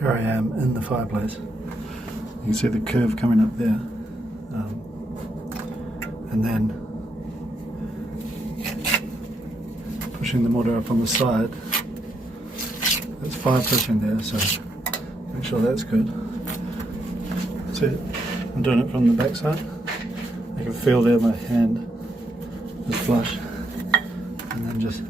Here I am in the fireplace. You can see the curve coming up there. And then pushing the mortar up on the side. There's fire pushing there, so make sure that's good. See, I'm doing it from the back side. I can feel there my hand is flush. And then just